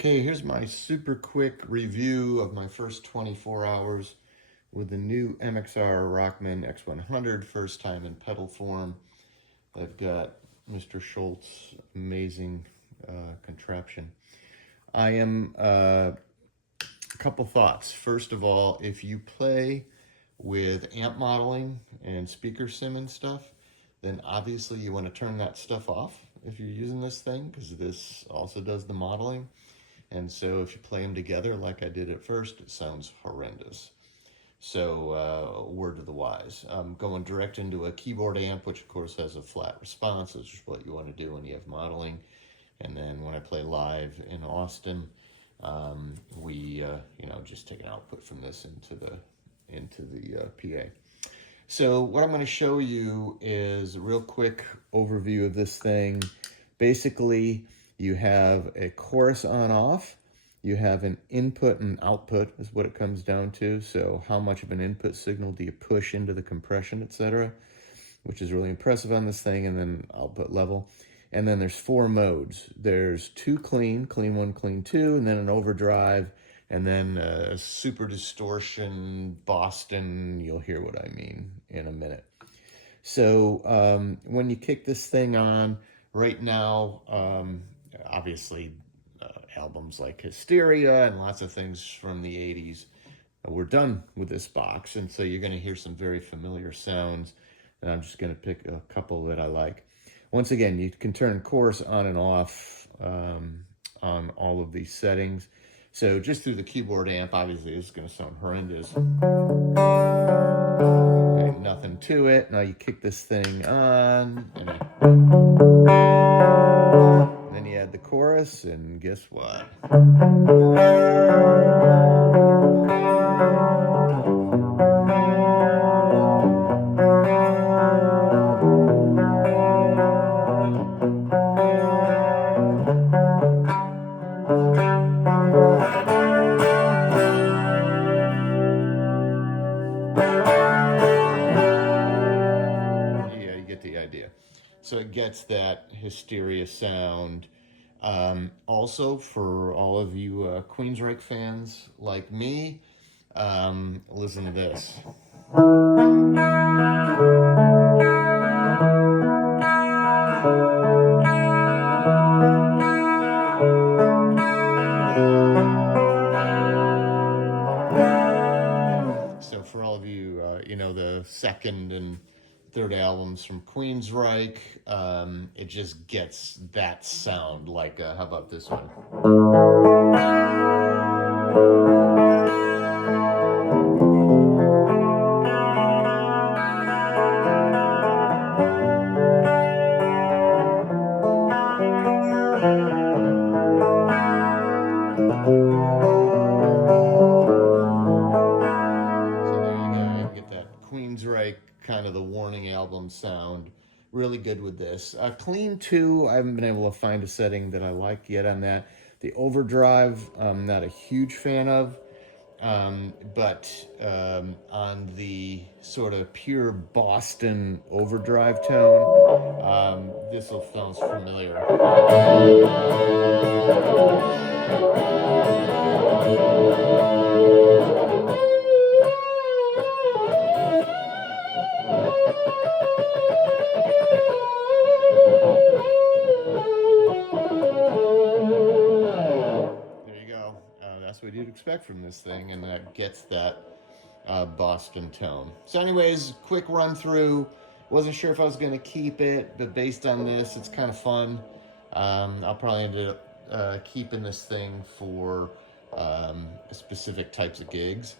Okay, here's my super quick review of my first 24 hours with the new MXR Rockman X100, first time in pedal form. I've got Mr. Scholz, amazing contraption. I am, a couple thoughts. First of all, if you play with amp modeling and speaker sim and stuff, then obviously you want to turn that stuff off if you're using this thing, because this also does the modeling. And so if you play them together like I did at first, it sounds horrendous. So word to the wise. I'm going direct into a keyboard amp, which of course has a flat response, which is what you want to do when you have modeling. And then when I play live in Austin, we just take an output from this into the PA. So what I'm going to show you is a real quick overview of this thing. Basically, you have a chorus on off, you have an input and output is what it comes down to. So how much of an input signal do you push into the compression, etc., which is really impressive on this thing, and then output level. And then there's 4 modes. There's 2 clean 1, clean 2, and then an overdrive, and then a super distortion, Boston. You'll hear what I mean in a minute. So when you kick this thing on, right now, obviously albums like Hysteria and lots of things from the 80s were done with this box, and so you're going to hear some very familiar sounds, and I'm just going to pick a couple that I like. Once again, you can turn chorus on and off on all of these settings. So just through the keyboard amp, obviously it's going to sound horrendous. Okay, nothing to it. Now you kick this thing on, and then you add the chorus, and guess what? Yeah, you get the idea. So it gets that Hysteria sound. Also, for all of you Queensryche fans like me, listen to this. So for all of you, the second and third albums from Queensryche, it just gets that sound. Like, how about this one? Queensryche, kind of the Warning album sound. Really good with this. Clean 2, I haven't been able to find a setting that I like yet on that. The overdrive, I'm not a huge fan of. But on the sort of pure Boston overdrive tone, this will sound familiar. That's what you'd expect from this thing, and that gets that Boston tone. So anyways, quick run through. Wasn't sure if I was going to keep it, but based on this, it's kind of fun. I'll probably end up keeping this thing for specific types of gigs.